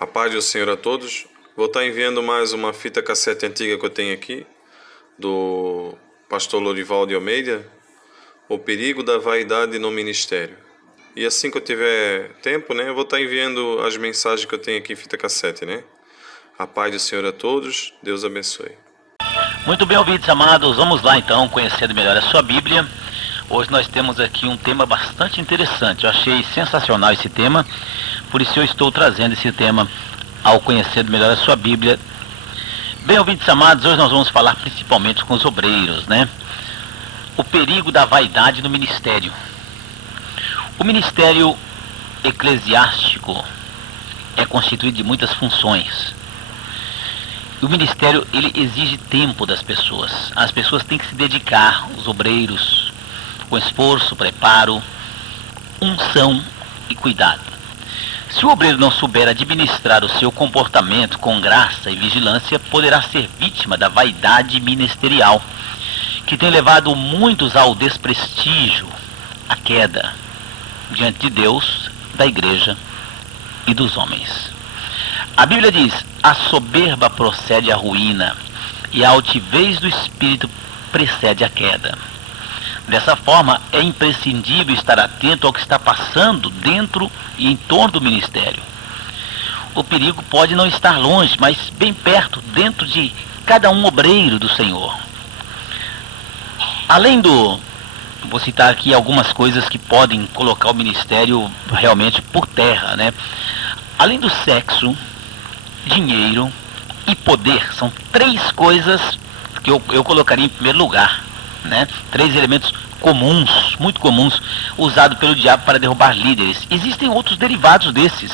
A paz do Senhor a todos. Vou estar enviando mais uma fita cassete antiga que eu tenho aqui, do pastor Lorival de Almeida, O Perigo da Vaidade no Ministério. E assim que eu tiver tempo, né, eu vou estar enviando as mensagens que eu tenho aqui em fita cassete, né? A paz do Senhor a todos. Deus abençoe. Muito bem, ouvintes amados, vamos lá então conhecendo melhor a sua Bíblia. Hoje nós temos aqui um tema bastante interessante. Eu achei sensacional esse tema, por isso eu estou trazendo esse tema ao conhecer melhor a sua Bíblia. Bem, ouvintes amados, hoje nós vamos falar principalmente com os obreiros, né? O perigo da vaidade no ministério. O ministério eclesiástico é constituído de muitas funções. O ministério, ele exige tempo das pessoas. As pessoas têm que se dedicar, os obreiros, com esforço, preparo, unção e cuidado. Se o obreiro não souber administrar o seu comportamento com graça e vigilância, poderá ser vítima da vaidade ministerial, que tem levado muitos ao desprestígio, à queda, diante de Deus, da igreja e dos homens. A Bíblia diz: a soberba procede à ruína, e a altivez do espírito precede a queda. Dessa forma, é imprescindível estar atento ao que está passando dentro e em torno do ministério. O perigo pode não estar longe, mas bem perto, dentro de cada um obreiro do Senhor. Vou citar aqui algumas coisas que podem colocar o ministério realmente por terra, né? Além do sexo, dinheiro e poder, são três coisas que eu colocaria em primeiro lugar, né? Três elementos comuns, muito comuns, usados pelo diabo para derrubar líderes. Existem outros derivados desses,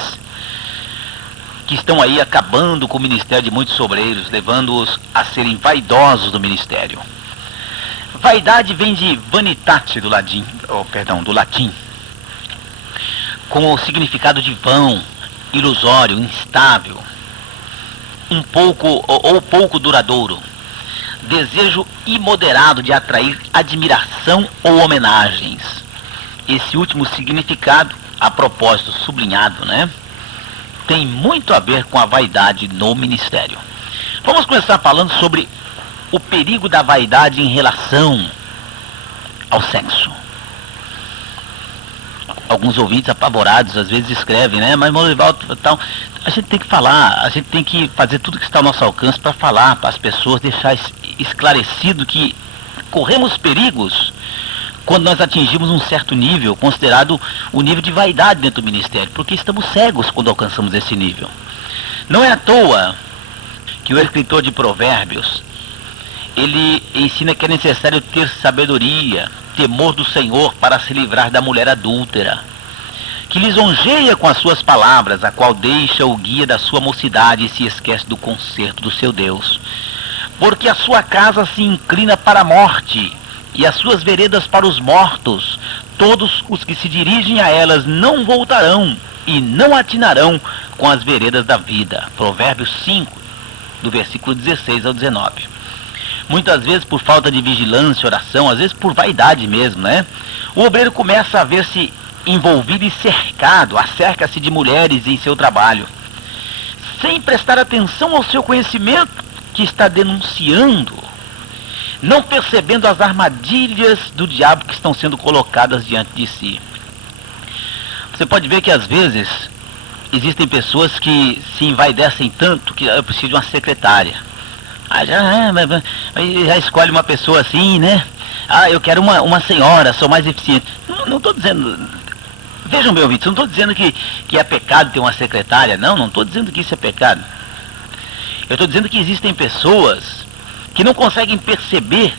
que estão aí acabando com o ministério de muitos obreiros, levando-os a serem vaidosos do ministério. Vaidade vem de vanitate do latim, com o significado de vão, ilusório, instável, pouco duradouro. Desejo imoderado de atrair admiração ou homenagens. Esse último significado, a propósito sublinhado, né, tem muito a ver com a vaidade no ministério. Vamos começar falando sobre o perigo da vaidade em relação ao sexo. Alguns ouvintes apavorados às vezes escrevem, né? Mas Lorival, tal, a gente tem que falar, a gente tem que fazer tudo que está ao nosso alcance para falar para as pessoas, deixar esclarecido que corremos perigos quando nós atingimos um certo nível, considerado o nível de vaidade dentro do ministério, porque estamos cegos quando alcançamos esse nível. Não é à toa que o escritor de Provérbios, ele ensina que é necessário ter sabedoria, temor do Senhor para se livrar da mulher adúltera, que lisonjeia com as suas palavras, a qual deixa o guia da sua mocidade e se esquece do conserto do seu Deus. Porque a sua casa se inclina para a morte, e as suas veredas para os mortos. Todos os que se dirigem a elas não voltarão, e não atinarão com as veredas da vida. Provérbios 5, do versículo 16 ao 19. Muitas vezes por falta de vigilância, oração, às vezes por vaidade mesmo, né? O obreiro começa a ver-se envolvido e cercado, acerca-se de mulheres em seu trabalho, sem prestar atenção ao seu conhecimento que está denunciando, não percebendo as armadilhas do diabo que estão sendo colocadas diante de si. Você pode ver que às vezes existem pessoas que se envaidecem tanto que eu preciso de uma secretária. Já escolhe uma pessoa assim, né? Eu quero uma senhora, sou mais eficiente. Não estou dizendo... Vejam, meu ouvido, não estou dizendo que é pecado ter uma secretária. Não estou dizendo que isso é pecado. Eu estou dizendo que existem pessoas que não conseguem perceber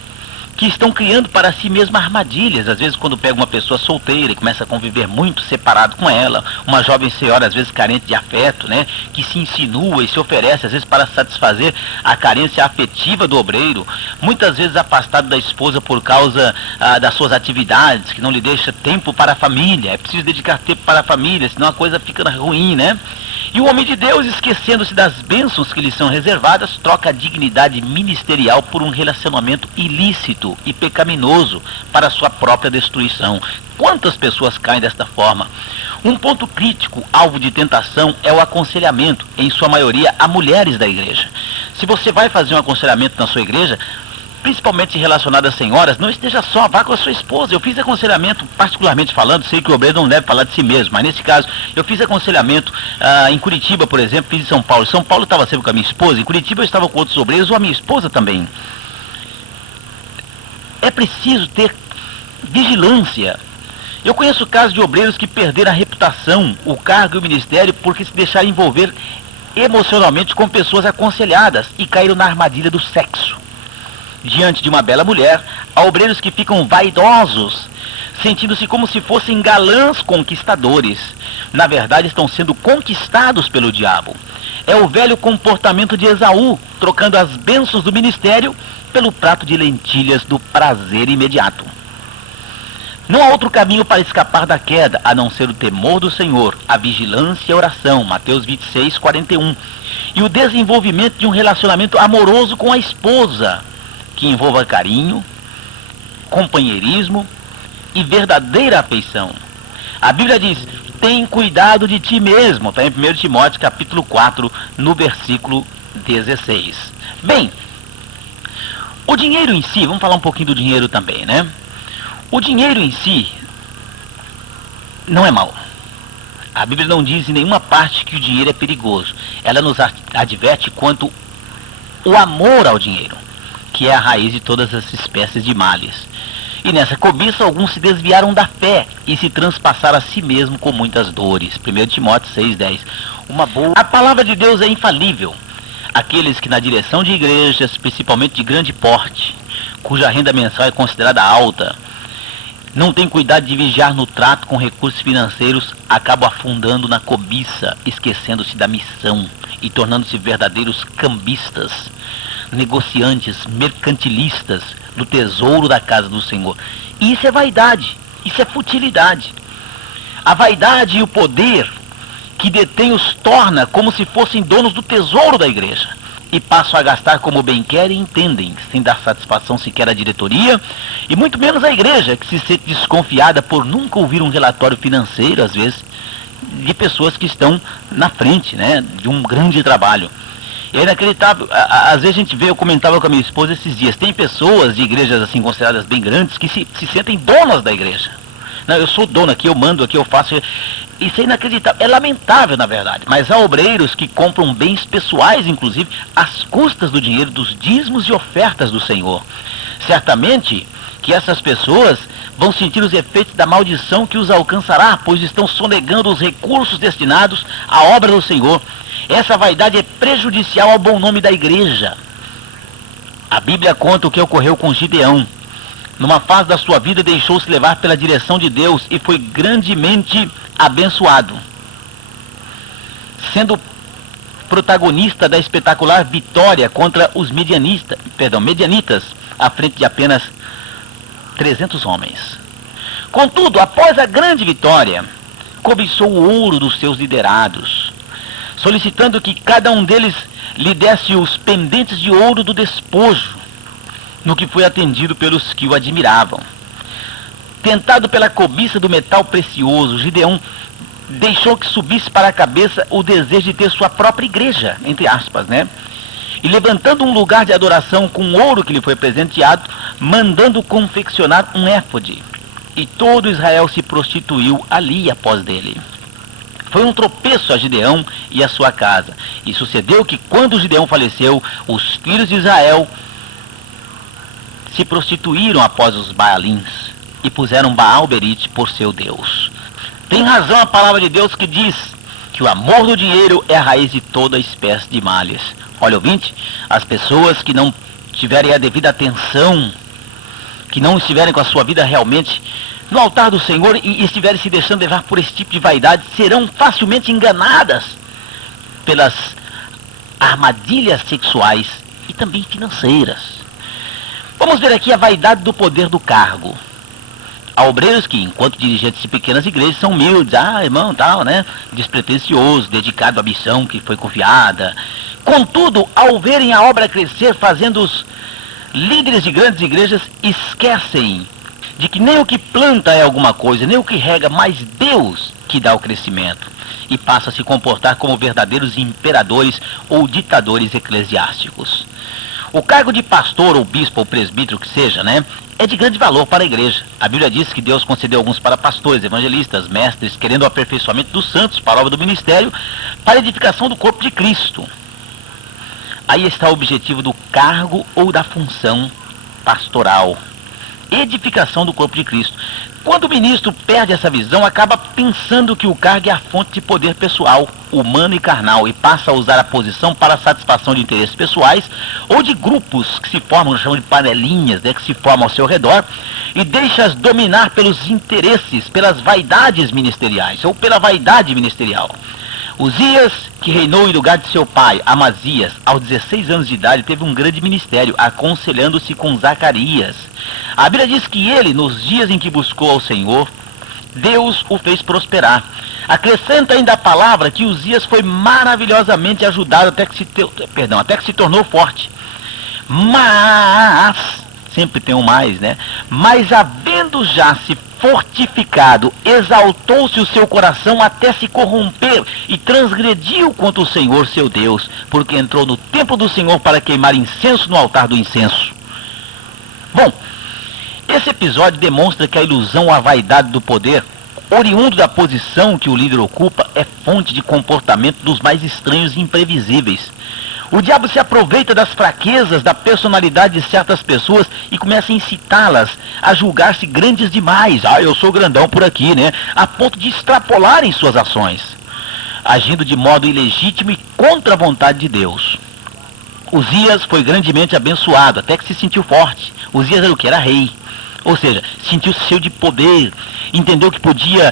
que estão criando para si mesmas armadilhas. Às vezes, quando pega uma pessoa solteira e começa a conviver muito separado com ela, uma jovem senhora, às vezes carente de afeto, né, que se insinua e se oferece, às vezes, para satisfazer a carência afetiva do obreiro, muitas vezes afastado da esposa por causa das suas atividades, que não lhe deixa tempo para a família. É preciso dedicar tempo para a família, senão a coisa fica ruim, né? E o homem de Deus, esquecendo-se das bênçãos que lhe são reservadas, troca a dignidade ministerial por um relacionamento ilícito e pecaminoso para sua própria destruição. Quantas pessoas caem desta forma? Um ponto crítico, alvo de tentação, é o aconselhamento, em sua maioria a mulheres da igreja. Se você vai fazer um aconselhamento na sua igreja, principalmente relacionado às senhoras, não esteja só, vá com a sua esposa. Eu fiz aconselhamento, particularmente falando, sei que o obreiro não deve falar de si mesmo, mas nesse caso, eu fiz aconselhamento em Curitiba, por exemplo, fiz em São Paulo. São Paulo estava sempre com a minha esposa, em Curitiba eu estava com outros obreiros, ou a minha esposa também. É preciso ter vigilância. Eu conheço casos de obreiros que perderam a reputação, o cargo e o ministério porque se deixaram envolver emocionalmente com pessoas aconselhadas e caíram na armadilha do sexo. Diante de uma bela mulher, há obreiros que ficam vaidosos, sentindo-se como se fossem galãs conquistadores. Na verdade, estão sendo conquistados pelo diabo. É o velho comportamento de Esaú, trocando as bênçãos do ministério pelo prato de lentilhas do prazer imediato. Não há outro caminho para escapar da queda, a não ser o temor do Senhor, a vigilância e a oração, Mateus 26, 41, e o desenvolvimento de um relacionamento amoroso com a esposa, que envolva carinho, companheirismo e verdadeira afeição. A Bíblia diz, tem cuidado de ti mesmo, está em 1 Timóteo capítulo 4, no versículo 16. Bem, o dinheiro em si, vamos falar um pouquinho do dinheiro também, né? O dinheiro em si não é mau. A Bíblia não diz em nenhuma parte que o dinheiro é perigoso. Ela nos adverte quanto o amor ao dinheiro, que é a raiz de todas as espécies de males. E nessa cobiça alguns se desviaram da fé e se transpassaram a si mesmo com muitas dores. 1 Timóteo 6,10. A palavra de Deus é infalível. Aqueles que na direção de igrejas, principalmente de grande porte, cuja renda mensal é considerada alta, não tem cuidado de vigiar no trato com recursos financeiros, acabam afundando na cobiça, esquecendo-se da missão e tornando-se verdadeiros cambistas, negociantes, mercantilistas do tesouro da casa do Senhor. E isso é vaidade, isso é futilidade. A vaidade e o poder que detém os torna como se fossem donos do tesouro da igreja e passam a gastar como bem querem e entendem, sem dar satisfação sequer à diretoria e muito menos à igreja, que se sente desconfiada por nunca ouvir um relatório financeiro, às vezes, de pessoas que estão na frente, né, de um grande trabalho. É inacreditável. Às vezes a gente vê, eu comentava com a minha esposa esses dias, tem pessoas de igrejas assim consideradas bem grandes que se sentem donas da igreja. Não, eu sou dono aqui, eu mando aqui, eu faço. Isso é inacreditável, é lamentável na verdade, mas há obreiros que compram bens pessoais, inclusive, às custas do dinheiro dos dízimos e ofertas do Senhor. Certamente que essas pessoas vão sentir os efeitos da maldição que os alcançará, pois estão sonegando os recursos destinados à obra do Senhor. Essa vaidade é prejudicial ao bom nome da igreja. A Bíblia conta o que ocorreu com Gideão. Numa fase da sua vida deixou-se levar pela direção de Deus e foi grandemente abençoado, sendo protagonista da espetacular vitória contra os medianitas, à frente de apenas 300 homens. Contudo, após a grande vitória, cobiçou o ouro dos seus liderados, solicitando que cada um deles lhe desse os pendentes de ouro do despojo, no que foi atendido pelos que o admiravam. Tentado pela cobiça do metal precioso, Gideão deixou que subisse para a cabeça o desejo de ter sua própria igreja, entre aspas, né? E levantando um lugar de adoração com ouro que lhe foi presenteado, mandando confeccionar um éfode. E todo Israel se prostituiu ali após dele. Foi um tropeço a Gideão e a sua casa. E sucedeu que quando Gideão faleceu, os filhos de Israel se prostituíram após os Baalins e puseram Baal-Berite por seu Deus. Tem razão a palavra de Deus que diz que o amor do dinheiro é a raiz de toda espécie de males. Olha, ouvinte, as pessoas que não tiverem a devida atenção, que não estiverem com a sua vida realmente no altar do Senhor e estiverem se deixando levar por esse tipo de vaidade, serão facilmente enganadas pelas armadilhas sexuais e também financeiras. Vamos ver aqui a vaidade do poder do cargo. Há obreiros que, enquanto dirigentes de pequenas igrejas, são humildes, irmão, tal, né? Despretensioso, dedicado à missão que foi confiada. Contudo, ao verem a obra crescer, fazendo os líderes de grandes igrejas, esquecem de que nem o que planta é alguma coisa, nem o que rega, mas Deus que dá o crescimento. E passa a se comportar como verdadeiros imperadores ou ditadores eclesiásticos. O cargo de pastor ou bispo ou presbítero que seja, né, é de grande valor para a igreja. A Bíblia diz que Deus concedeu alguns para pastores, evangelistas, mestres, querendo o aperfeiçoamento dos santos para a obra do ministério, para a edificação do corpo de Cristo. Aí está o objetivo do cargo ou da função pastoral. Edificação do corpo de Cristo. Quando o ministro perde essa visão, acaba pensando que o cargo é a fonte de poder pessoal, humano e carnal, e passa a usar a posição para a satisfação de interesses pessoais ou de grupos que se formam, chamam de panelinhas, né, que se formam ao seu redor, e deixa-as dominar pelos interesses, pelas vaidades ministeriais, ou pela vaidade ministerial. Uzias, que reinou em lugar de seu pai, Amazias, aos 16 anos de idade, teve um grande ministério, aconselhando-se com Zacarias. A Bíblia diz que ele, nos dias em que buscou ao Senhor, Deus o fez prosperar. Acrescenta ainda a palavra que Uzias foi maravilhosamente ajudado até que se tornou forte. Mas, sempre tem um mais, né? Mas havendo já se fortificado, exaltou-se o seu coração até se corromper e transgrediu contra o Senhor seu Deus, porque entrou no templo do Senhor para queimar incenso no altar do incenso. Bom, esse episódio demonstra que a ilusão ou a vaidade do poder, oriundo da posição que o líder ocupa, é fonte de comportamento dos mais estranhos e imprevisíveis. O diabo se aproveita das fraquezas da personalidade de certas pessoas e começa a incitá-las a julgar-se grandes demais. Eu sou grandão por aqui, né? A ponto de extrapolarem suas ações, agindo de modo ilegítimo e contra a vontade de Deus. Uzias foi grandemente abençoado, até que se sentiu forte. Uzias era o que? Era rei. Ou seja, sentiu-se cheio de poder, entendeu que podia,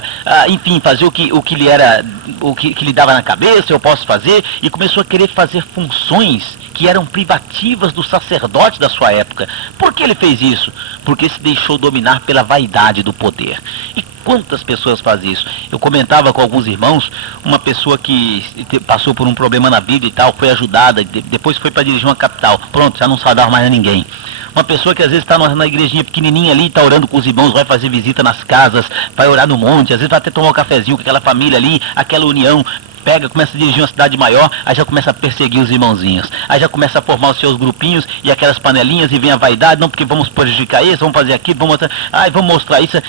fazer o que lhe dava na cabeça, eu posso fazer, e começou a querer fazer funções que eram privativas do sacerdote da sua época. Por que ele fez isso? Porque se deixou dominar pela vaidade do poder. E quantas pessoas fazem isso? Eu comentava com alguns irmãos, uma pessoa que passou por um problema na vida e tal, foi ajudada, depois foi para dirigir uma capital, pronto, já não saudava mais a ninguém. Uma pessoa que às vezes está na igrejinha pequenininha ali, está orando com os irmãos, vai fazer visita nas casas, vai orar no monte, às vezes vai até tomar um cafezinho com aquela família ali, aquela união, começa a dirigir uma cidade maior, aí já começa a perseguir os irmãozinhos, aí já começa a formar os seus grupinhos e aquelas panelinhas e vem a vaidade, não porque vamos prejudicar isso, vamos fazer aquilo, vamos mostrar isso,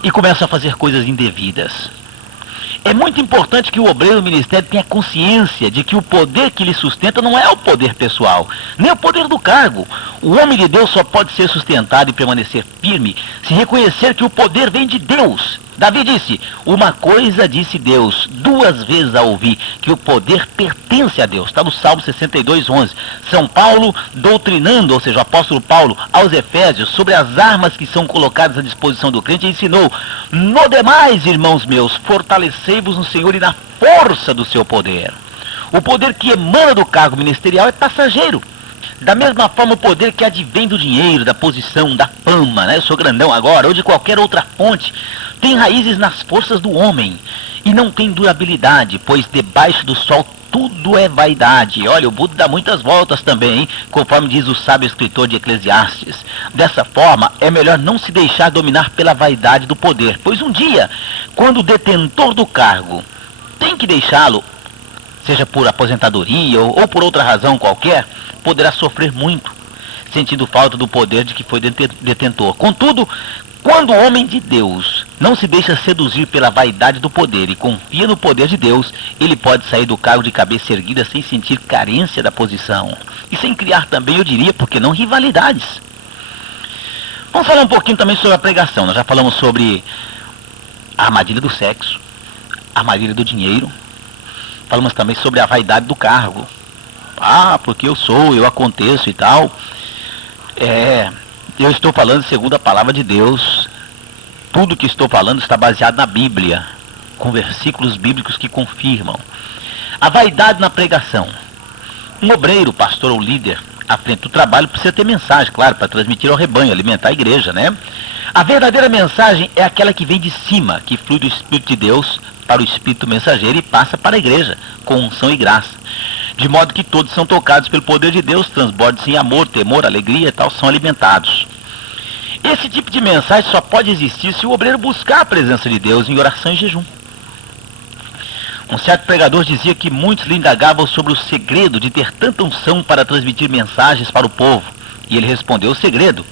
e começa a fazer coisas indevidas. É muito importante que o obreiro do ministério tenha consciência de que o poder que lhe sustenta não é o poder pessoal, nem o poder do cargo. O homem de Deus só pode ser sustentado e permanecer firme se reconhecer que o poder vem de Deus. Davi disse, uma coisa disse Deus, 2 vezes a ouvi, que o poder pertence a Deus. Está no Salmo 62:11. São Paulo doutrinando, ou seja, o apóstolo Paulo, aos Efésios, sobre as armas que são colocadas à disposição do crente, ensinou, no demais, irmãos meus, fortalecei-vos no Senhor e na força do seu poder. O poder que emana do cargo ministerial é passageiro. Da mesma forma, o poder que advém do dinheiro, da posição, da fama, né? Eu sou grandão agora, ou de qualquer outra fonte, tem raízes nas forças do homem e não tem durabilidade, pois debaixo do sol tudo é vaidade. Olha, o Buda dá muitas voltas também, hein? Conforme diz o sábio escritor de Eclesiastes. Dessa forma, é melhor não se deixar dominar pela vaidade do poder, pois um dia, quando o detentor do cargo tem que deixá-lo, seja por aposentadoria ou por outra razão qualquer, poderá sofrer muito, sentindo falta do poder de que foi detentor. Contudo, quando o homem de Deus não se deixa seduzir pela vaidade do poder e confia no poder de Deus, ele pode sair do cargo de cabeça erguida sem sentir carência da posição. E sem criar também, eu diria, porque não rivalidades. Vamos falar um pouquinho também sobre a pregação. Nós já falamos sobre a armadilha do sexo, a armadilha do dinheiro. Falamos também sobre a vaidade do cargo. Porque eu aconteço e tal. Eu estou falando segundo a palavra de Deus. Tudo que estou falando está baseado na Bíblia, com versículos bíblicos que confirmam. A vaidade na pregação. Um obreiro, pastor ou líder, à frente do trabalho, precisa ter mensagem, claro, para transmitir ao rebanho, alimentar a igreja, né? A verdadeira mensagem é aquela que vem de cima, que flui do Espírito de Deus para o Espírito mensageiro e passa para a igreja, com unção e graça. De modo que todos são tocados pelo poder de Deus, transbordam-se em amor, temor, alegria e tal, são alimentados. Esse tipo de mensagem só pode existir se o obreiro buscar a presença de Deus em oração e jejum. Um certo pregador dizia que muitos lhe indagavam sobre o segredo de ter tanta unção para transmitir mensagens para o povo. E ele respondeu: o segredo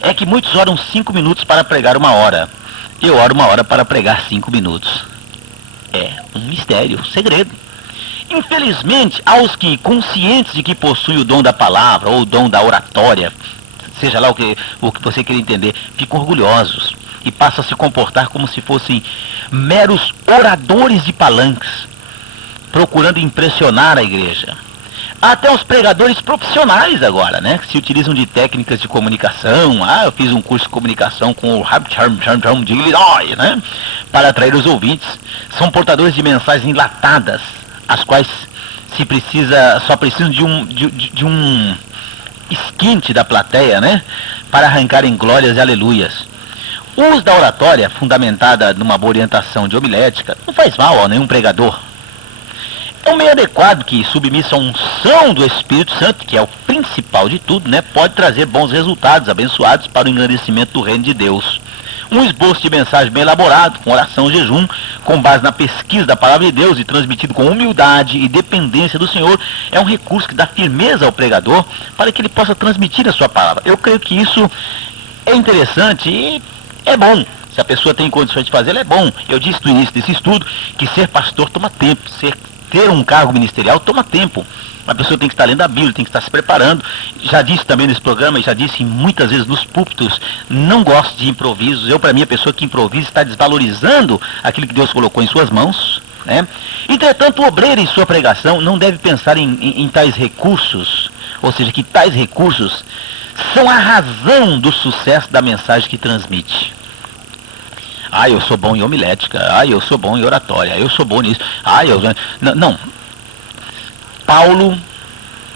é que muitos oram 5 minutos para pregar 1 hora. Eu oro 1 hora para pregar 5 minutos. É um mistério, um segredo. Infelizmente, aos que, conscientes de que possuem o dom da palavra ou o dom da oratória, seja lá o que você queira entender, ficam orgulhosos e passam a se comportar como se fossem meros oradores de palanques, procurando impressionar a igreja. Há até os pregadores profissionais agora, né, que se utilizam de técnicas de comunicação. Eu fiz um curso de comunicação com o de Illinois, né, para atrair os ouvintes. São portadores de mensagens enlatadas, as quais só precisam de um esquinte da plateia, né, para arrancarem glórias e aleluias. O uso da oratória, fundamentada numa boa orientação de homilética, não faz mal a nenhum pregador. É um meio adequado que, submisso à unção do Espírito Santo, que é o principal de tudo, né, pode trazer bons resultados abençoados para o engrandecimento do reino de Deus. Um esboço de mensagem bem elaborado, com oração e jejum, com base na pesquisa da palavra de Deus e transmitido com humildade e dependência do Senhor, é um recurso que dá firmeza ao pregador para que ele possa transmitir a sua palavra. Eu creio que isso é interessante e é bom. Se a pessoa tem condições de fazer, é bom. Eu disse no início desse estudo que ser pastor toma tempo, ter um cargo ministerial toma tempo. A pessoa tem que estar lendo a Bíblia, tem que estar se preparando. Já disse também nesse programa, e já disse muitas vezes nos púlpitos, não gosto de improvisos. Para mim, a pessoa que improvisa está desvalorizando aquilo que Deus colocou em suas mãos, né? Entretanto, o obreiro em sua pregação não deve pensar em tais recursos, ou seja, que tais recursos são a razão do sucesso da mensagem que transmite. Eu sou bom em homilética, eu sou bom em oratória, eu sou bom nisso, Não. Paulo,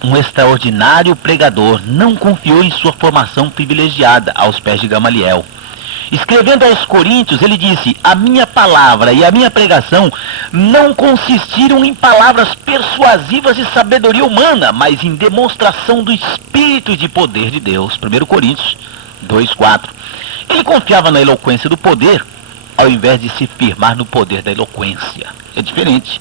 um extraordinário pregador, não confiou em sua formação privilegiada aos pés de Gamaliel. Escrevendo aos Coríntios, ele disse: a minha palavra e a minha pregação não consistiram em palavras persuasivas de sabedoria humana, mas em demonstração do Espírito e de poder de Deus. 1 Coríntios 2:4. Ele confiava na eloquência do poder, ao invés de se firmar no poder da eloquência. É diferente.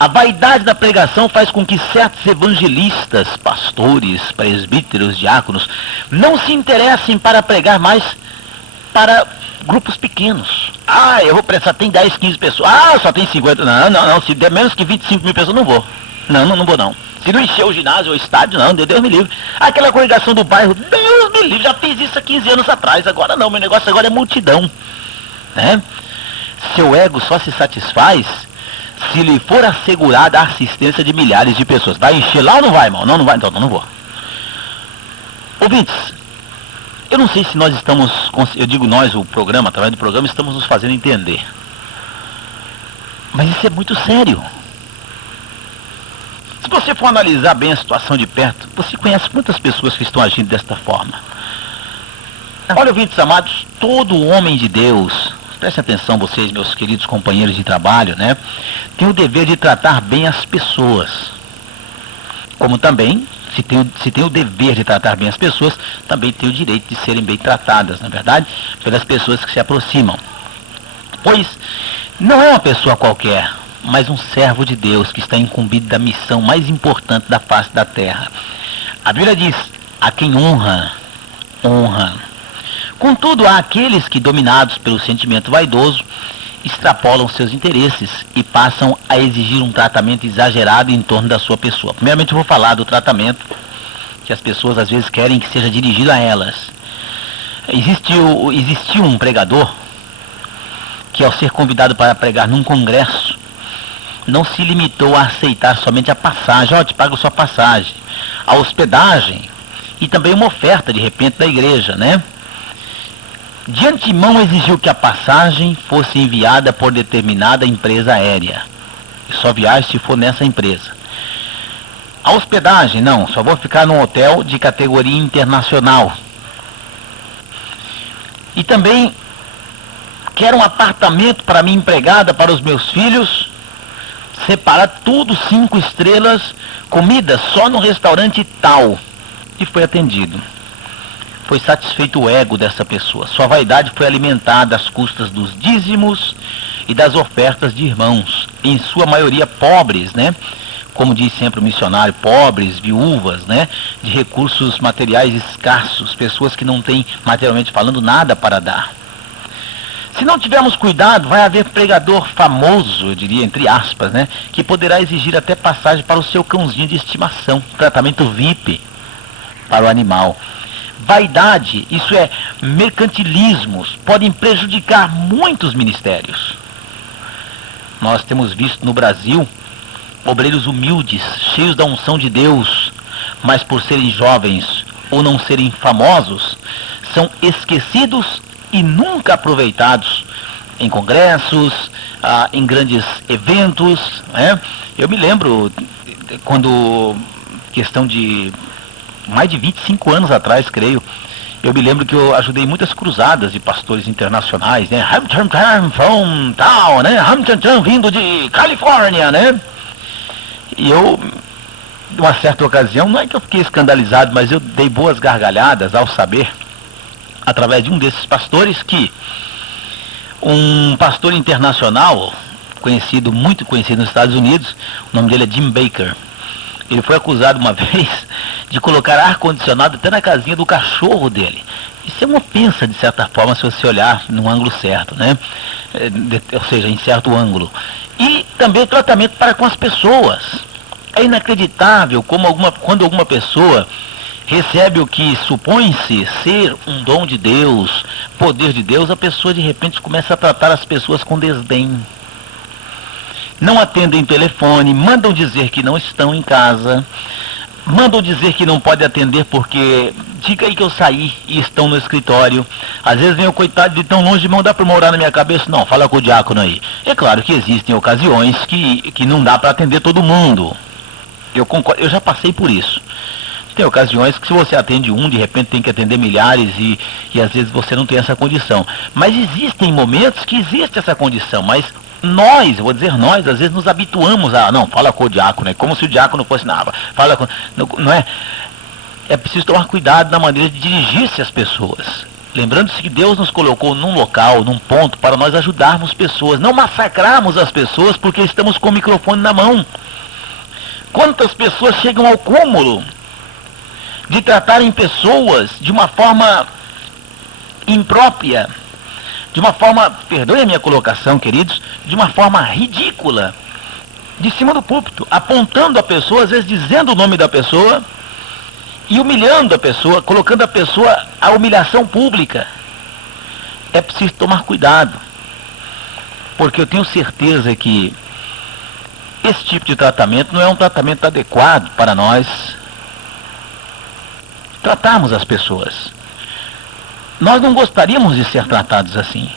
A vaidade da pregação faz com que certos evangelistas, pastores, presbíteros, diáconos, não se interessem para pregar mais para grupos pequenos. Eu vou prestar, tem 10, 15 pessoas. Só tem 50. Não, se der menos que 25 mil pessoas, não vou. Não vou não. Se não encher o ginásio ou o estádio, não, Deus me livre. Aquela congregação do bairro, Deus me livre, já fiz isso há 15 anos atrás, agora não, meu negócio agora é multidão. Né? Seu ego só se satisfaz se lhe for assegurada a assistência de milhares de pessoas. Vai encher lá ou não vai, irmão? Não vai, então não vou. Ouvintes, eu não sei se nós estamos, eu digo nós, o programa, através do programa, estamos nos fazendo entender. Mas isso é muito sério. Se você for analisar bem a situação de perto, você conhece muitas pessoas que estão agindo desta forma. Olha, ouvintes amados, todo homem de Deus, prestem atenção vocês, meus queridos companheiros de trabalho, né? Tem o dever de tratar bem as pessoas. Como também, se tem o dever de tratar bem as pessoas, também tem o direito de serem bem tratadas, na verdade, pelas pessoas que se aproximam. Pois não é uma pessoa qualquer, mas um servo de Deus que está incumbido da missão mais importante da face da terra. A Bíblia diz: a quem honra, honra. Contudo, há aqueles que, dominados pelo sentimento vaidoso, extrapolam seus interesses e passam a exigir um tratamento exagerado em torno da sua pessoa. Primeiramente, eu vou falar do tratamento que as pessoas às vezes querem que seja dirigido a elas. Existiu um pregador que, ao ser convidado para pregar num congresso, não se limitou a aceitar somente a passagem. Te pago sua passagem, a hospedagem e também uma oferta de repente da igreja, né? De antemão exigiu que a passagem fosse enviada por determinada empresa aérea. E só viaje se for nessa empresa. A hospedagem, não, só vou ficar num hotel de categoria internacional. E também quero um apartamento para minha empregada, para os meus filhos, separar tudo 5 estrelas, comida só no restaurante tal. E foi atendido. Foi satisfeito o ego dessa pessoa. Sua vaidade foi alimentada às custas dos dízimos e das ofertas de irmãos, em sua maioria pobres, né? Como diz sempre o missionário, pobres, viúvas, né? De recursos materiais escassos, pessoas que não têm, materialmente falando, nada para dar. Se não tivermos cuidado, vai haver pregador famoso, eu diria, entre aspas, né? Que poderá exigir até passagem para o seu cãozinho de estimação, tratamento VIP para o animal. Vaidade, isso é, mercantilismos, podem prejudicar muitos ministérios. Nós temos visto no Brasil obreiros humildes, cheios da unção de Deus, mas por serem jovens ou não serem famosos, são esquecidos e nunca aproveitados em congressos, em grandes eventos, né? Eu me lembro quando, questão de mais de 25 anos atrás, creio, eu me lembro que eu ajudei muitas cruzadas de pastores internacionais, né? From town, né? Vindo de Califórnia, né? E eu, numa certa ocasião, não é que eu fiquei escandalizado, mas eu dei boas gargalhadas ao saber, através de um desses pastores, que um pastor internacional, muito conhecido nos Estados Unidos, o nome dele é Jim Baker, ele foi acusado uma vez de colocar ar-condicionado até na casinha do cachorro dele. Isso é uma ofensa, de certa forma, se você olhar num ângulo certo, né? Ou seja, em certo ângulo. E também o tratamento para com as pessoas. É inacreditável quando alguma pessoa recebe o que supõe-se ser um dom de Deus, poder de Deus, a pessoa de repente começa a tratar as pessoas com desdém. Não atendem telefone, mandam dizer que não estão em casa, mandam dizer que não pode atender porque diga aí que eu saí e estão no escritório. Às vezes vem o coitado de tão longe de mão, dá para morar na minha cabeça? Não, fala com o diácono aí. É claro que existem ocasiões que não dá para atender todo mundo. Eu concordo, eu já passei por isso. Tem ocasiões que se você atende um, de repente tem que atender milhares e às vezes você não tem essa condição. Mas existem momentos que existe essa condição, mas nós, eu vou dizer nós, às vezes nos habituamos a, não, fala com o diácono, é como se o diácono fosse nada, fala com, não é? É preciso tomar cuidado na maneira de dirigir-se às pessoas. Lembrando-se que Deus nos colocou num local, num ponto, para nós ajudarmos pessoas, não massacrarmos as pessoas porque estamos com o microfone na mão. Quantas pessoas chegam ao cúmulo de tratarem pessoas de uma forma imprópria, de uma forma, perdoe a minha colocação, queridos, de uma forma ridícula, de cima do púlpito, apontando a pessoa, às vezes dizendo o nome da pessoa e humilhando a pessoa, colocando a pessoa à humilhação pública. É preciso tomar cuidado, porque eu tenho certeza que esse tipo de tratamento não é um tratamento adequado para nós tratarmos as pessoas. Nós não gostaríamos de ser tratados assim.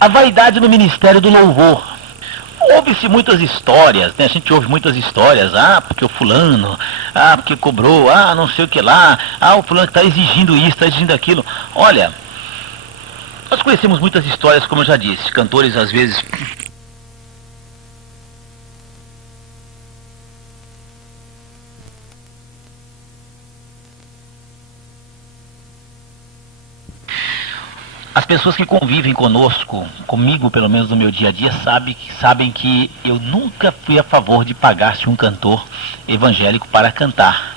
A vaidade no ministério do louvor. Ouve-se muitas histórias, né? A gente ouve muitas histórias, porque o fulano, porque cobrou, não sei o que lá, o fulano está exigindo isso, está exigindo aquilo. Olha, nós conhecemos muitas histórias, como eu já disse, cantores às vezes as pessoas que convivem conosco, comigo pelo menos no meu dia a dia, sabem que eu nunca fui a favor de pagar-se um cantor evangélico para cantar.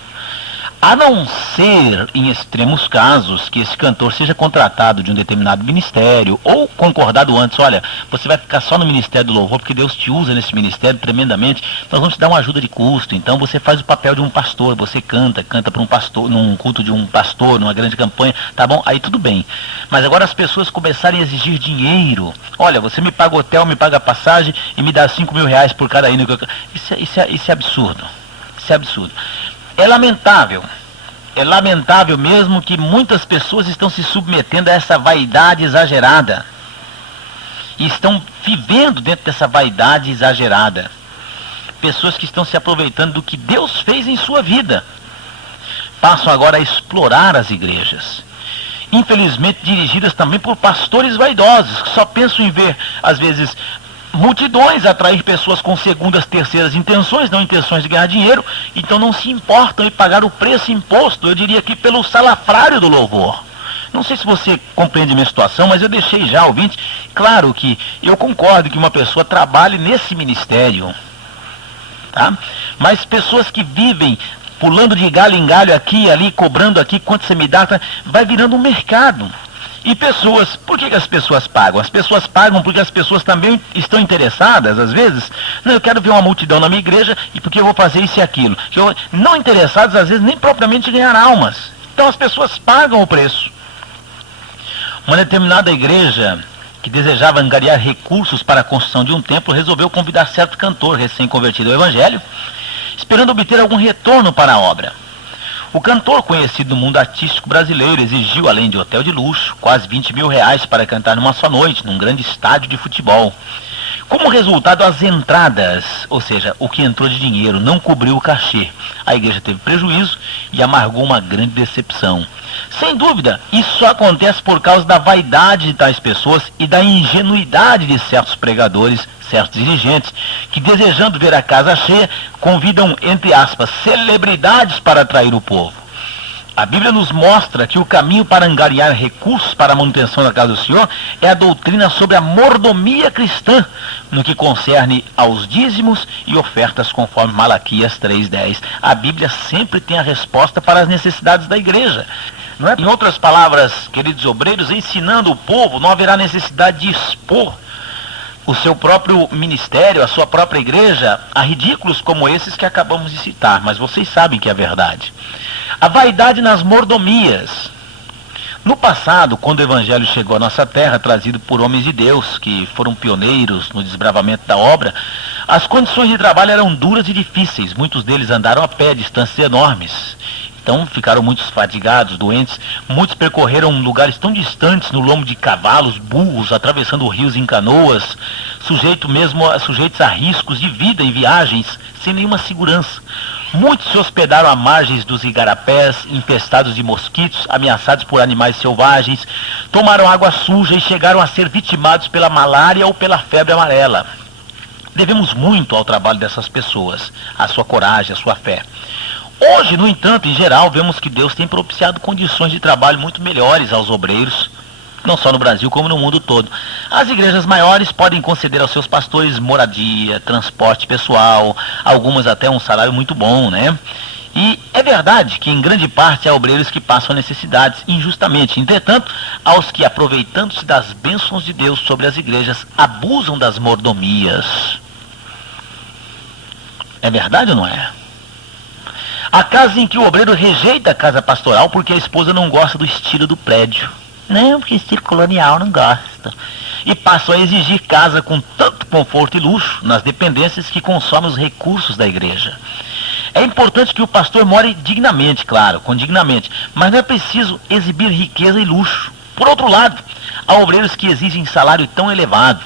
A não ser em extremos casos que esse cantor seja contratado de um determinado ministério ou concordado antes, olha, você vai ficar só no ministério do louvor porque Deus te usa nesse ministério tremendamente, nós vamos te dar uma ajuda de custo, então você faz o papel de um pastor, você canta para um pastor, num culto de um pastor, numa grande campanha, tá bom? Aí tudo bem. Mas agora as pessoas começarem a exigir dinheiro, olha, você me paga hotel, me paga passagem e me dá 5 mil reais por cada hino que eu... Isso é absurdo. Isso é absurdo. É lamentável mesmo que muitas pessoas estão se submetendo a essa vaidade exagerada. E estão vivendo dentro dessa vaidade exagerada. Pessoas que estão se aproveitando do que Deus fez em sua vida. Passam agora a explorar as igrejas. infelizmente dirigidas também por pastores vaidosos, que só pensam em ver, às vezes, multidões, atrair pessoas com segundas, terceiras intenções, não intenções de ganhar dinheiro, então não se importam em pagar o preço imposto, eu diria aqui, pelo salafrário do louvor. Não sei se você compreende a minha situação, mas eu deixei já, ouvinte, claro que eu concordo que uma pessoa trabalhe nesse ministério, tá? Mas pessoas que vivem pulando de galho em galho aqui e ali, cobrando aqui, quanto você me dá, tá? Vai virando um mercado. E pessoas, por que as pessoas pagam? As pessoas pagam porque as pessoas também estão interessadas, às vezes. Não, eu quero ver uma multidão na minha igreja e porque eu vou fazer isso e aquilo. Não interessadas, às vezes, nem propriamente em ganhar almas. Então as pessoas pagam o preço. Uma determinada igreja que desejava angariar recursos para a construção de um templo resolveu convidar certo cantor recém-convertido ao evangelho, esperando obter algum retorno para a obra. O cantor, conhecido no mundo artístico brasileiro, exigiu, além de hotel de luxo, quase 20 mil reais para cantar numa só noite, num grande estádio de futebol. Como resultado, as entradas, ou seja, o que entrou de dinheiro, não cobriu o cachê. A igreja teve prejuízo e amargou uma grande decepção. Sem dúvida, isso só acontece por causa da vaidade de tais pessoas e da ingenuidade de certos pregadores, certos dirigentes, que desejando ver a casa cheia, convidam, entre aspas, celebridades para atrair o povo. A Bíblia nos mostra que o caminho para angariar recursos para a manutenção da casa do Senhor é a doutrina sobre a mordomia cristã, no que concerne aos dízimos e ofertas conforme Malaquias 3:10. A Bíblia sempre tem a resposta para as necessidades da igreja. Não é? Em outras palavras, queridos obreiros, ensinando o povo, não haverá necessidade de expor o seu próprio ministério, a sua própria igreja, a ridículos como esses que acabamos de citar, mas vocês sabem que é verdade. A vaidade nas mordomias. No passado, quando o evangelho chegou à nossa terra, trazido por homens de Deus, que foram pioneiros no desbravamento da obra, as condições de trabalho eram duras e difíceis. Muitos deles andaram a pé, distâncias enormes. Então ficaram muitos fatigados, doentes. Muitos percorreram lugares tão distantes no lombo de cavalos, burros, atravessando rios em canoas, sujeitos a riscos de vida em viagens, sem nenhuma segurança. Muitos se hospedaram à margens dos igarapés, infestados de mosquitos, ameaçados por animais selvagens, tomaram água suja e chegaram a ser vitimados pela malária ou pela febre amarela. Devemos muito ao trabalho dessas pessoas, à sua coragem, à sua fé. Hoje, no entanto, em geral, vemos que Deus tem propiciado condições de trabalho muito melhores aos obreiros, não só no Brasil como no mundo todo. As igrejas maiores podem conceder aos seus pastores moradia, transporte pessoal, algumas até um salário muito bom, né? E é verdade que em grande parte há obreiros que passam necessidades injustamente. Entretanto, há os que, aproveitando-se das bênçãos de Deus sobre as igrejas, abusam das mordomias. É verdade ou não é? Há casos em que o obreiro rejeita a casa pastoral porque a esposa não gosta do estilo do prédio. Não, porque estilo colonial não gosta. E passam a exigir casa com tanto conforto e luxo nas dependências que consomem os recursos da igreja. É importante que o pastor more dignamente, claro, com dignamente, mas não é preciso exibir riqueza e luxo. Por outro lado, há obreiros que exigem salário tão elevado,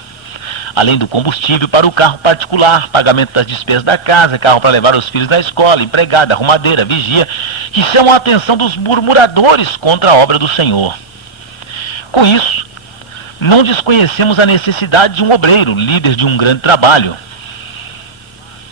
além do combustível para o carro particular, pagamento das despesas da casa, carro para levar os filhos na escola, empregada, arrumadeira, vigia, que chamam a atenção dos murmuradores contra a obra do Senhor. Com isso, não desconhecemos a necessidade de um obreiro, líder de um grande trabalho.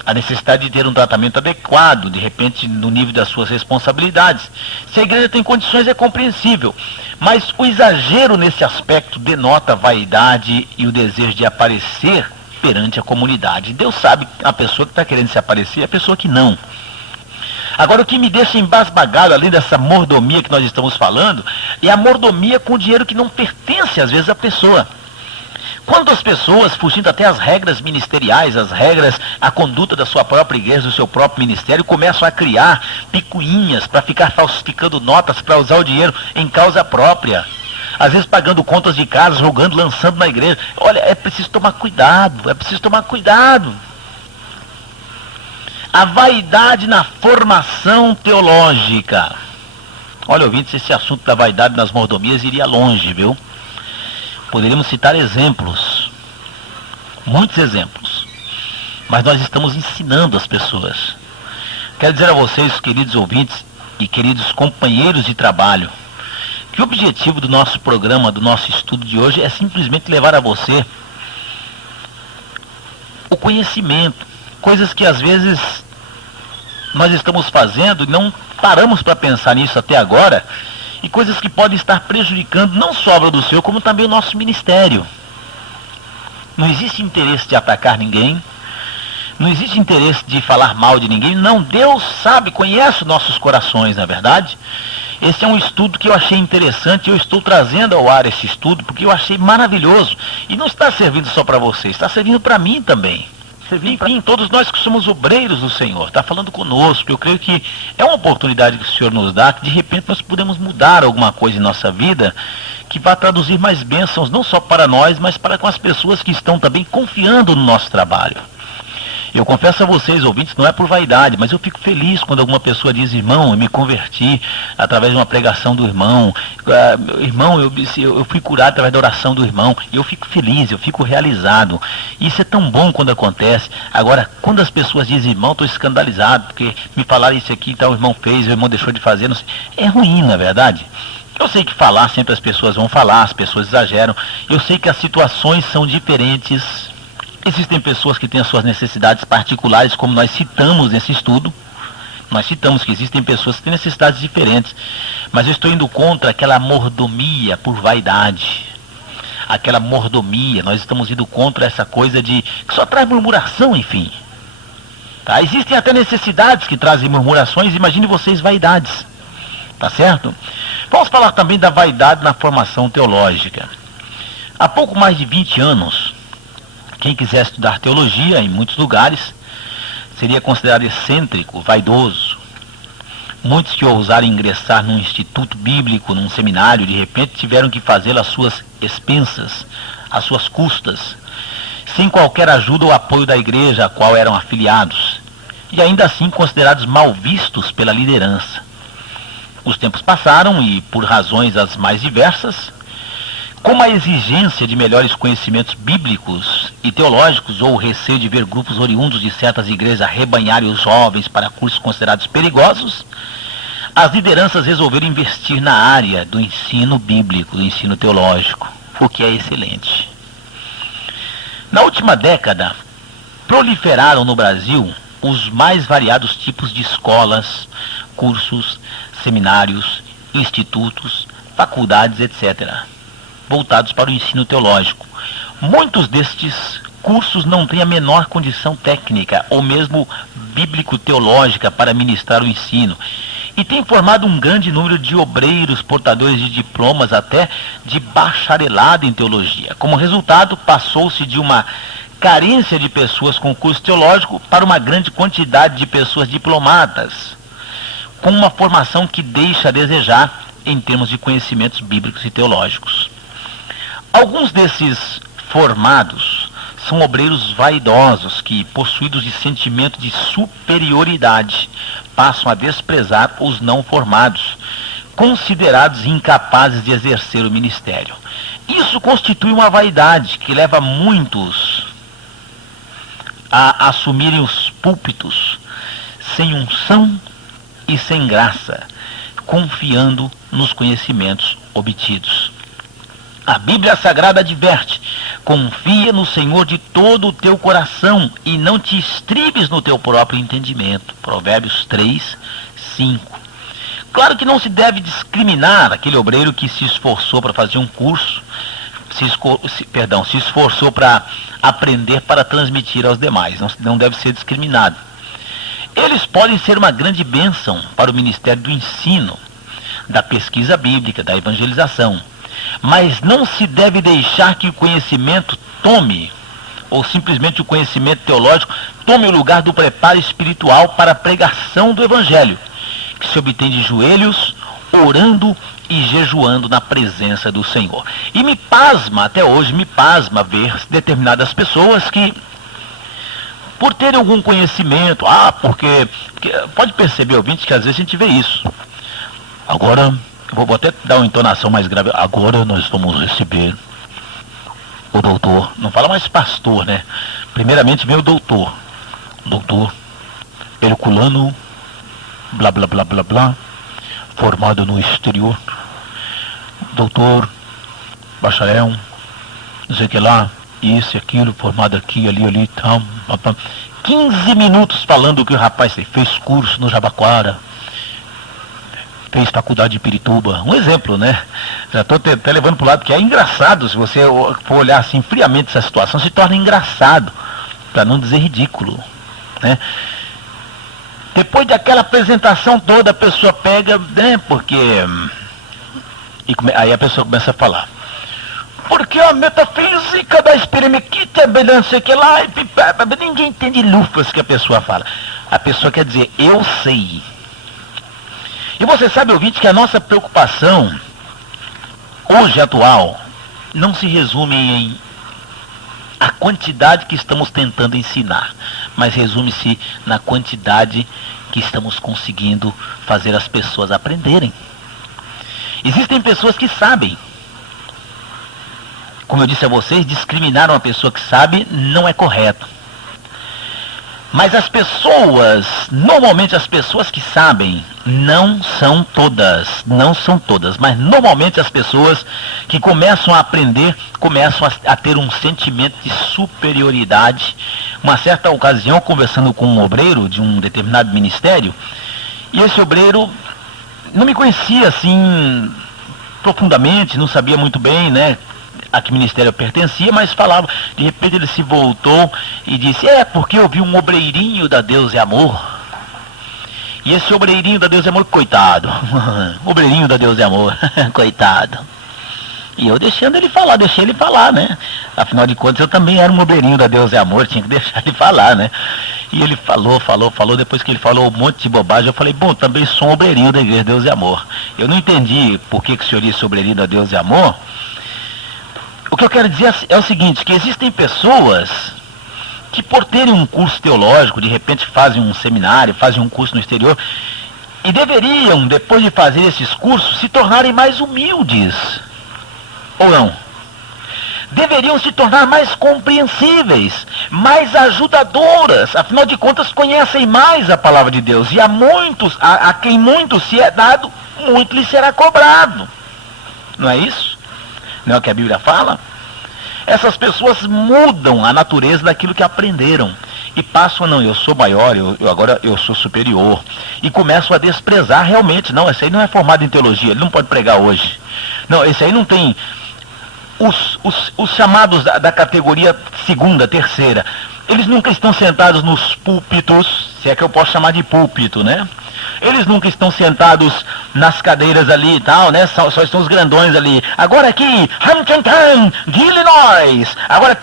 A necessidade de ter um tratamento adequado, de repente, no nível das suas responsabilidades. Se a igreja tem condições, é compreensível. Mas o exagero nesse aspecto denota a vaidade e o desejo de aparecer perante a comunidade. Deus sabe a pessoa que está querendo se aparecer e a pessoa que não. Agora, o que me deixa embasbagado, além dessa mordomia que nós estamos falando, é a mordomia com dinheiro que não pertence, às vezes, à pessoa. Quando as pessoas, fugindo até as regras ministeriais, as regras, a conduta da sua própria igreja, do seu próprio ministério, começam a criar picuinhas para ficar falsificando notas para usar o dinheiro em causa própria. Às vezes pagando contas de casa, jogando, lançando na igreja. Olha, é preciso tomar cuidado, é preciso tomar cuidado. A vaidade na formação teológica. Olha, ouvintes, esse assunto da vaidade nas mordomias iria longe, viu? Poderíamos citar exemplos, muitos exemplos, mas nós estamos ensinando as pessoas. Quero dizer a vocês, queridos ouvintes e queridos companheiros de trabalho, que o objetivo do nosso programa, do nosso estudo de hoje é simplesmente levar a você o conhecimento, coisas que às vezes nós estamos fazendo e não paramos para pensar nisso até agora, e coisas que podem estar prejudicando não só a obra do Senhor, como também o nosso ministério. Não existe interesse de atacar ninguém, não existe interesse de falar mal de ninguém, não. Deus sabe, conhece os nossos corações, na verdade. Esse é um estudo que eu achei interessante, eu estou trazendo ao ar esse estudo, porque eu achei maravilhoso. E não está servindo só para você, está servindo para mim também. Enfim, todos nós que somos obreiros do Senhor, está falando conosco. Eu creio que é uma oportunidade que o Senhor nos dá, que de repente nós podemos mudar alguma coisa em nossa vida, que vai traduzir mais bênçãos, não só para nós, mas para com as pessoas que estão também confiando no nosso trabalho. Eu confesso a vocês, ouvintes, não é por vaidade, mas eu fico feliz quando alguma pessoa diz: irmão, eu me converti através de uma pregação do irmão, irmão, eu fui curado através da oração do irmão. Eu fico feliz, eu fico realizado. Isso é tão bom quando acontece. Agora, quando as pessoas dizem: irmão, estou escandalizado, porque me falaram isso aqui, tal, o irmão fez, o irmão deixou de fazer, não sei. É ruim, na verdade. Eu sei que falar, sempre as pessoas vão falar, as pessoas exageram. Eu sei que as situações são diferentes. Existem pessoas que têm as suas necessidades particulares, como nós citamos nesse estudo. Nós citamos que existem pessoas que têm necessidades diferentes. Mas eu estou indo contra aquela mordomia por vaidade. Aquela mordomia, nós estamos indo contra essa coisa que só traz murmuração, enfim. Tá? Existem até necessidades que trazem murmurações, imagine vocês vaidades. Tá certo? Vamos falar também da vaidade na formação teológica. Há pouco mais de 20 anos, quem quiser estudar teologia em muitos lugares seria considerado excêntrico, vaidoso. Muitos que ousaram ingressar num instituto bíblico, num seminário, de repente tiveram que fazê-lo às suas expensas, às suas custas, sem qualquer ajuda ou apoio da igreja a qual eram afiliados, e ainda assim considerados mal vistos pela liderança. Os tempos passaram e, por razões as mais diversas, como a exigência de melhores conhecimentos bíblicos e teológicos ou o receio de ver grupos oriundos de certas igrejas arrebanharem os jovens para cursos considerados perigosos, as lideranças resolveram investir na área do ensino bíblico, do ensino teológico, o que é excelente. Na última década, proliferaram no Brasil os mais variados tipos de escolas, cursos, seminários, institutos, faculdades, etc., voltados para o ensino teológico. Muitos destes cursos não têm a menor condição técnica ou mesmo bíblico-teológica para ministrar o ensino, e tem formado um grande número de obreiros portadores de diplomas até de bacharelado em teologia. Como resultado, passou-se de uma carência de pessoas com curso teológico para uma grande quantidade de pessoas diplomadas, com uma formação que deixa a desejar em termos de conhecimentos bíblicos e teológicos. Alguns desses formados são obreiros vaidosos que, possuídos de sentimento de superioridade, passam a desprezar os não formados, considerados incapazes de exercer o ministério. Isso constitui uma vaidade que leva muitos a assumirem os púlpitos sem unção e sem graça, confiando nos conhecimentos obtidos. A Bíblia Sagrada adverte: confia no Senhor de todo o teu coração e não te estribes no teu próprio entendimento. Provérbios 3, 5. Claro que não se deve discriminar aquele obreiro que se esforçou para fazer um curso, se esforçou para aprender para transmitir aos demais. Não deve ser discriminado. Eles podem ser uma grande bênção para o ministério do ensino, da pesquisa bíblica, da evangelização. Mas não se deve deixar que o conhecimento tome, ou simplesmente o conhecimento teológico, tome o lugar do preparo espiritual para a pregação do Evangelho, que se obtém de joelhos, orando e jejuando na presença do Senhor. E me pasma, até hoje, ver determinadas pessoas que, por terem algum conhecimento, porque pode perceber, ouvintes, que às vezes a gente vê isso. Agora, vou até dar uma entonação mais grave. Agora nós vamos receber o doutor. Não fala mais pastor, né? Primeiramente vem o doutor. Doutor Herculano, blá blá blá blá blá, formado no exterior, doutor, bacharel, não sei o que lá, isso e aquilo, formado aqui, ali e tal. 15 minutos falando o que o rapaz fez curso no Jabaquara, fez faculdade de Pirituba, um exemplo, né? Já estou até levando para o lado que é engraçado, se você for olhar assim friamente essa situação, se torna engraçado, para não dizer ridículo, né? Depois daquela apresentação toda, a pessoa pega, né, porque... aí a pessoa começa a falar. Porque a metafísica da experimequita, não sei o que lá, ninguém entende lufas que a pessoa fala. A pessoa quer dizer, eu sei. E você sabe, ouvinte, que a nossa preocupação, hoje atual, não se resume em a quantidade que estamos tentando ensinar, mas resume-se na quantidade que estamos conseguindo fazer as pessoas aprenderem. Existem pessoas que sabem. Como eu disse a vocês, discriminar uma pessoa que sabe não é correto. Mas as pessoas, normalmente as pessoas que sabem, não são todas, mas normalmente as pessoas que começam a aprender, começam a ter um sentimento de superioridade. Uma certa ocasião, conversando com um obreiro de um determinado ministério, e esse obreiro não me conhecia assim profundamente, não sabia muito bem, né, a que ministério eu pertencia, mas falava. De repente ele se voltou e disse, porque eu vi um obreirinho da Deus e Amor. E esse obreirinho da Deus e Amor, coitado, obreirinho da Deus e Amor, coitado. E eu deixei ele falar, né? Afinal de contas eu também era um obreirinho da Deus e Amor, tinha que deixar ele falar, né? E ele falou, depois que ele falou um monte de bobagem, eu falei, bom, também sou um obreirinho da Igreja Deus e Amor. Eu não entendi por que o senhor disse obreirinho da Deus e Amor. O que eu quero dizer é o seguinte, que existem pessoas que por terem um curso teológico, de repente fazem um seminário, fazem um curso no exterior, e deveriam, depois de fazer esses cursos, se tornarem mais humildes, ou não? Deveriam se tornar mais compreensíveis, mais ajudadoras, afinal de contas conhecem mais a palavra de Deus, e a quem muito se é dado, muito lhe será cobrado. Não é isso? Não é o que a Bíblia fala? Essas pessoas mudam a natureza daquilo que aprenderam e passam, não, eu sou maior, agora eu sou superior, e começam a desprezar realmente, não, esse aí não é formado em teologia, ele não pode pregar hoje, não, esse aí não tem os chamados da categoria segunda, terceira, eles nunca estão sentados nos púlpitos, se é que eu posso chamar de púlpito, né? Eles nunca estão sentados nas cadeiras ali e tal, né? Só estão os grandões ali. Agora aqui, de Illinois. Agora,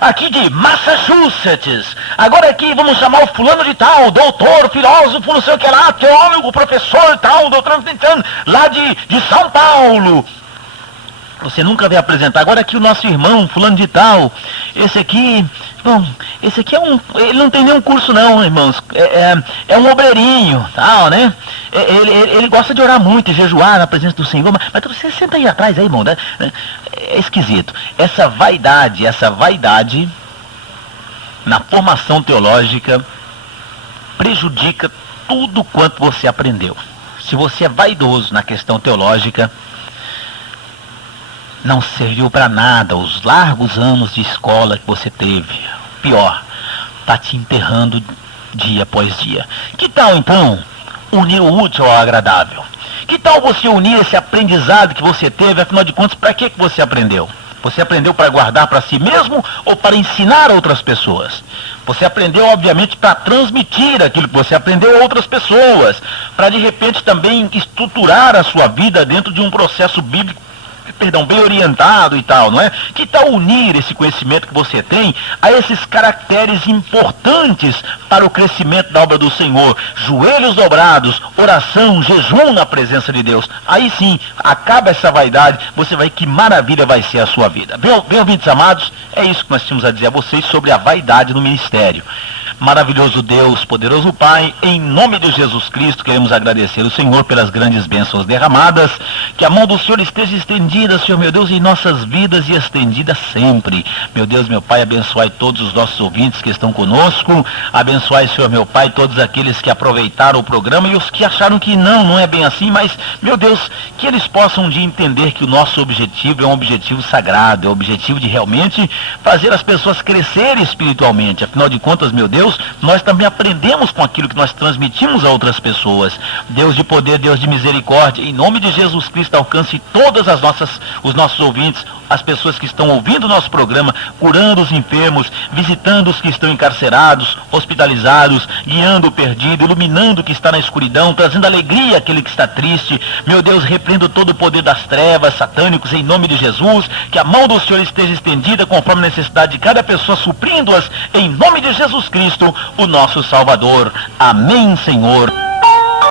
aqui de Massachusetts. Agora aqui, vamos chamar o fulano de tal, doutor, filósofo, não sei o que lá, teólogo, professor tal, doutor, lá de São Paulo. Você nunca vai apresentar. Agora aqui o nosso irmão, fulano de tal, esse aqui, bom, esse aqui ele não tem nenhum curso não, irmãos, é um obreirinho, tal, né? Ele gosta de orar muito e jejuar na presença do Senhor, mas você senta aí atrás aí, irmão, né? É esquisito. Essa vaidade na formação teológica prejudica tudo quanto você aprendeu. Se você é vaidoso na questão teológica, não serviu para nada os largos anos de escola que você teve. Pior, está te enterrando dia após dia. Que tal então unir o útil ao agradável? Que tal você unir esse aprendizado que você teve, afinal de contas, para que você aprendeu? Você aprendeu para guardar para si mesmo ou para ensinar outras pessoas? Você aprendeu, obviamente, para transmitir aquilo que você aprendeu a outras pessoas, para de repente também estruturar a sua vida dentro de um processo bíblico, bem orientado e tal, não é? Que tal unir esse conhecimento que você tem a esses caracteres importantes para o crescimento da obra do Senhor? Joelhos dobrados, oração, jejum na presença de Deus. Aí sim, acaba essa vaidade, você vai, que maravilha vai ser a sua vida. Bem, ouvintes amados, é isso que nós tínhamos a dizer a vocês sobre a vaidade no ministério. Maravilhoso Deus, poderoso Pai, em nome de Jesus Cristo, queremos agradecer o Senhor pelas grandes bênçãos derramadas, que a mão do Senhor esteja estendida, Senhor meu Deus, em nossas vidas e estendida sempre. Meu Deus, meu Pai, abençoai todos os nossos ouvintes que estão conosco, abençoai, Senhor meu Pai, todos aqueles que aproveitaram o programa e os que acharam que não é bem assim, mas, meu Deus, que eles possam um dia entender que o nosso objetivo é um objetivo sagrado, é o objetivo de realmente fazer as pessoas crescerem espiritualmente. Afinal de contas, meu Deus, nós também aprendemos com aquilo que nós transmitimos a outras pessoas. Deus de poder, Deus de misericórdia, em nome de Jesus Cristo, alcance todas os nossos ouvintes, as pessoas que estão ouvindo o nosso programa, curando os enfermos, visitando os que estão encarcerados, hospitalizados, guiando o perdido, iluminando o que está na escuridão, trazendo alegria àquele que está triste. Meu Deus, repreendo todo o poder das trevas, satânicos, em nome de Jesus, que a mão do Senhor esteja estendida conforme a necessidade de cada pessoa, suprindo-as, em nome de Jesus Cristo, o nosso Salvador. Amém, Senhor.